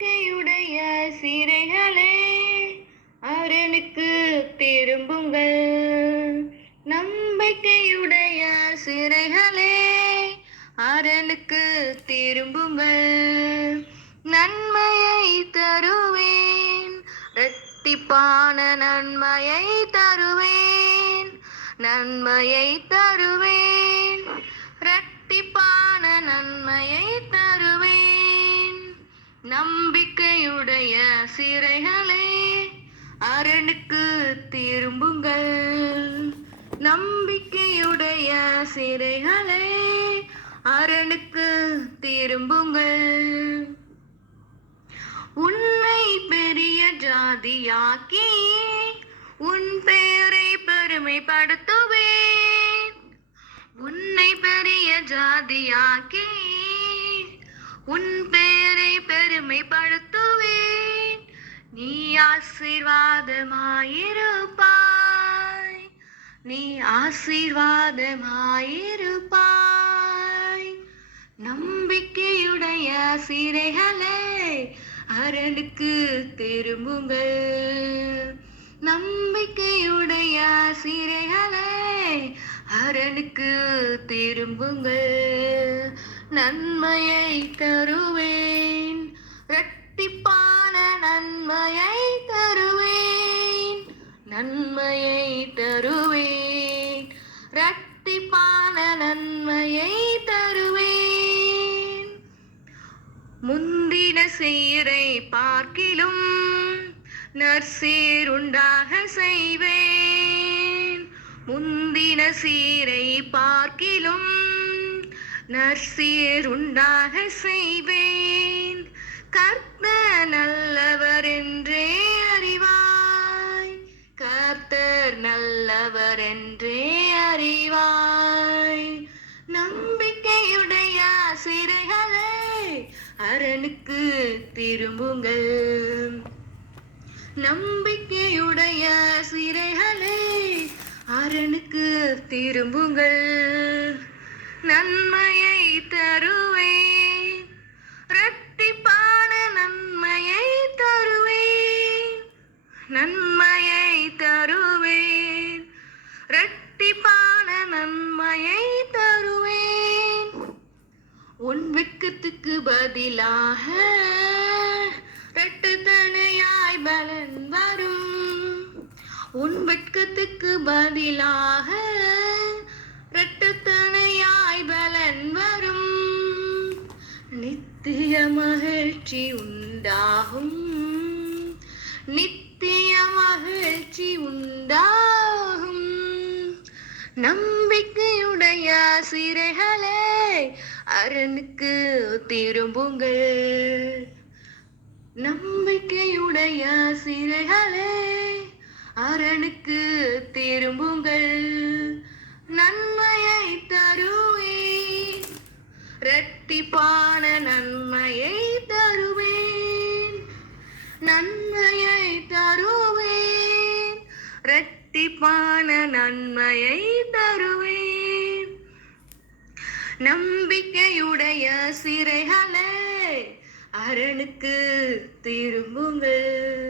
கையுடைய சிறைகளே அரணுக்கு திரும்புங்கள். நம்பிக்கையுடைய சிறைகளே அரணுக்கு திரும்புங்கள். நன்மையை தருவேன், இரட்டிப்பான நன்மையை தருவேன். நன்மையை தருவேன், இரட்டிப்பான நன்மையை தருவேன். நம்பிக்கையுடைய சிறைகளே அரணுக்கு திரும்புங்கள். நம்பிக்கையுடைய சிறைகளே அரணுக்கு திரும்புங்கள். உன்னை பெரிய ஜாதியாக்கி உன் பெயரை பெருமைப்படுத்துவேன். உன்னை பெரிய ஜாதியாக்கி உன் பெயரை பெருமைப்படுத்துவேன். நீ ஆசீர்வாதமாயிருப்பாய், நீ ஆசீர்வாதமாயிருப்பாய். நம்பிக்கையுடைய சிறைகளே அரணுக்கு திரும்புங்கள். நம்பிக்கையுடைய சிறைகளே அரணுக்கு திரும்புங்கள். நன்மையை தருவேன், இரட்டிப்பான நன்மையை தருவேன். நன்மையை தருவேன், இரட்டிப்பான நன்மையை தருவேன். முந்தின சீரை பார்க்கிலும் நற்சீருண்டாக செய்வேன். முந்தின சீரை பார்க்கிலும் நற்சீருண்டாக செய்வேன். கர்த்தர் நல்லவர் என்றே அறிவாய், கர்த்தர் நல்லவர் என்றே அறிவாய். நம்பிக்கையுடைய சிறைகளே அரணுக்கு திரும்புங்கள். நம்பிக்கையுடைய சிறைகளே அரணுக்கு திரும்புங்கள். நன்மையை தருவேன், இரட்டிப்பான நன்மையை தருவேன். நன்மையை தருவேன், இரட்டிப்பான நன்மையை தருவேன். உன் வெட்கத்துக்கு பதிலாக இரட்டுத்தனையாய் பலன் வரும். உன் வெட்கத்துக்கு பதிலாக இரட்டுத்தனையாய் பலன் வரும். நித்திய மகிழ்ச்சி உண்டாகும், நித்திய மகிழ்ச்சி உண்டாகும். நம்பிக்கையுடைய சிறைகளே அரணுக்கு திரும்புங்கள். நம்பிக்கையுடைய சிறைகளே அரணுக்கு திரும்புங்கள். நன்மையை தருவேன், இரட்டிப்பான நன்மையை தருவேன். நன்மையை தருவேன், இரட்டிப்பான நன்மையை தருவேன். நம்பிக்கையுடைய சிறைகளே அரணுக்கு திரும்புங்கள்.